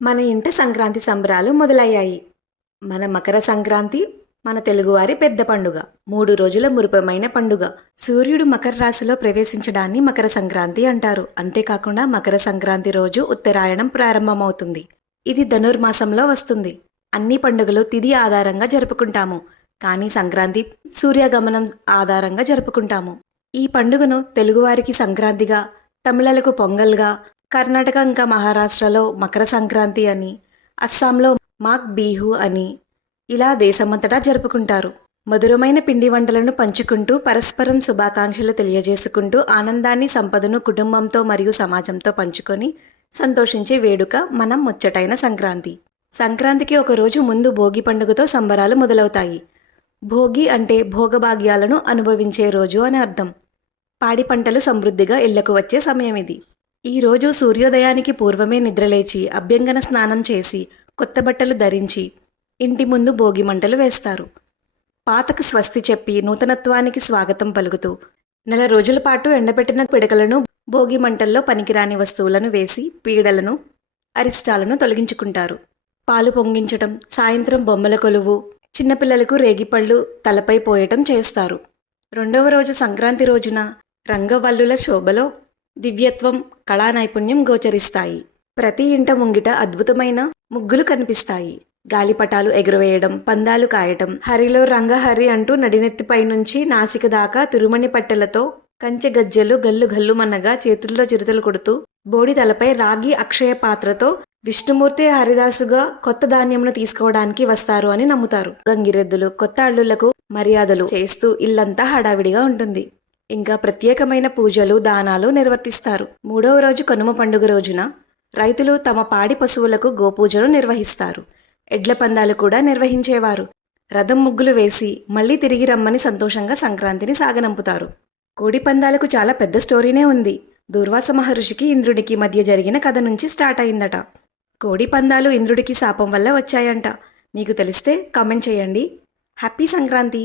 మన ఇంట సంక్రాంతి సంబరాలు మొదలయ్యాయి. మన మకర సంక్రాంతి మన తెలుగువారి పెద్ద పండుగ. 3 రోజుల మురిపమైన పండుగ. సూర్యుడు మకర రాశిలో ప్రవేశించడాన్ని మకర సంక్రాంతి అంటారు. అంతేకాకుండా మకర సంక్రాంతి రోజు ఉత్తరాయణం ప్రారంభమవుతుంది. ఇది ధనుర్మాసంలో వస్తుంది. అన్ని పండుగలు తిథి ఆధారంగా జరుపుకుంటాము. కానీ సంక్రాంతి సూర్యగమనం ఆధారంగా జరుపుకుంటాము. ఈ పండుగను తెలుగువారికి సంక్రాంతిగా, తమిళలకు పొంగల్గా, కర్ణాటక ఇంకా మహారాష్ట్రలో మకర సంక్రాంతి అని, అస్సాంలో మాఘ్ బిహు అని ఇలా దేశమంతటా జరుపుకుంటారు. మధురమైన పిండి వంటలను పంచుకుంటూ పరస్పరం శుభాకాంక్షలు తెలియజేసుకుంటూ ఆనందాన్ని, సంపదను కుటుంబంతో మరియు సమాజంతో పంచుకొని సంతోషించే వేడుక మన ముచ్చటైన సంక్రాంతి. సంక్రాంతికి ఒక రోజు ముందు భోగి పండుగతో సంబరాలు మొదలవుతాయి. భోగి అంటే భోగభాగ్యాలను అనుభవించే రోజు అని అర్థం. పాడి పంటలు సమృద్ధిగా ఇళ్లకు వచ్చే సమయం ఇది. ఈ రోజు సూర్యోదయానికి పూర్వమే నిద్రలేచి అభ్యంగన స్నానం చేసి కొత్త బట్టలు ధరించి ఇంటి ముందు భోగి మంటలు వేస్తారు. పాతకు స్వస్తి చెప్పి నూతనత్వానికి స్వాగతం పలుకుతూ నెల రోజుల పాటు ఎండబెట్టిన పిడకలను భోగి మంటల్లో పనికిరాని వస్తువులను వేసి పీడలను, అరిష్టాలను తొలగించుకుంటారు. పాలు పొంగించటం, సాయంత్రం బొమ్మల కొలువు, చిన్నపిల్లలకు రేగిపళ్ళు తలపై పోయటం చేస్తారు. రెండవ రోజు సంక్రాంతి రోజున రంగవల్లుల శోభలో దివ్యత్వం, కళా నైపుణ్యం గోచరిస్తాయి. ప్రతి ఇంట ముంగిట అద్భుతమైన ముగ్గులు కనిపిస్తాయి. గాలిపటాలు ఎగురవేయడం, పందాలు కాయటం, హరిలో రంగహరి అంటూ నడినెత్తిపై నుంచి నాసిక దాకా తురుమణి పట్టెలతో కంచె గజ్జెలు గల్లు గల్లుమన్నగా చేతుల్లో చిరుతలు కొడుతూ బోడి తలపై రాగి అక్షయ పాత్రతో విష్ణుమూర్తి హరిదాసుగా కొత్త ధాన్యమును తీసుకోవడానికి వస్తారు అని నమ్ముతారు. గంగిరెద్దులు కొత్త అల్లుళ్లకు మర్యాదలు చేస్తూ ఇల్లంతా హడావిడిగా ఉంటుంది. ఇంకా ప్రత్యేకమైన పూజలు, దానాలు నిర్వర్తిస్తారు. 3వ రోజు కనుమ పండుగ రోజున రైతులు తమ పాడి పశువులకు గోపూజలు నిర్వహిస్తారు. ఎడ్ల పందాలు కూడా నిర్వహించేవారు. రథం ముగ్గులు వేసి మళ్ళీ తిరిగి రమ్మని సంతోషంగా సంక్రాంతిని సాగనంపుతారు. కోడి పందాలకు చాలా పెద్ద స్టోరీనే ఉంది. దూర్వాస మహర్షికి ఇంద్రుడికి మధ్య జరిగిన కథ నుంచి స్టార్ట్ అయిందట. కోడి పందాలు ఇంద్రుడికి శాపం వల్ల వచ్చాయంట. మీకు తెలిస్తే కామెంట్ చేయండి. హ్యాపీ సంక్రాంతి.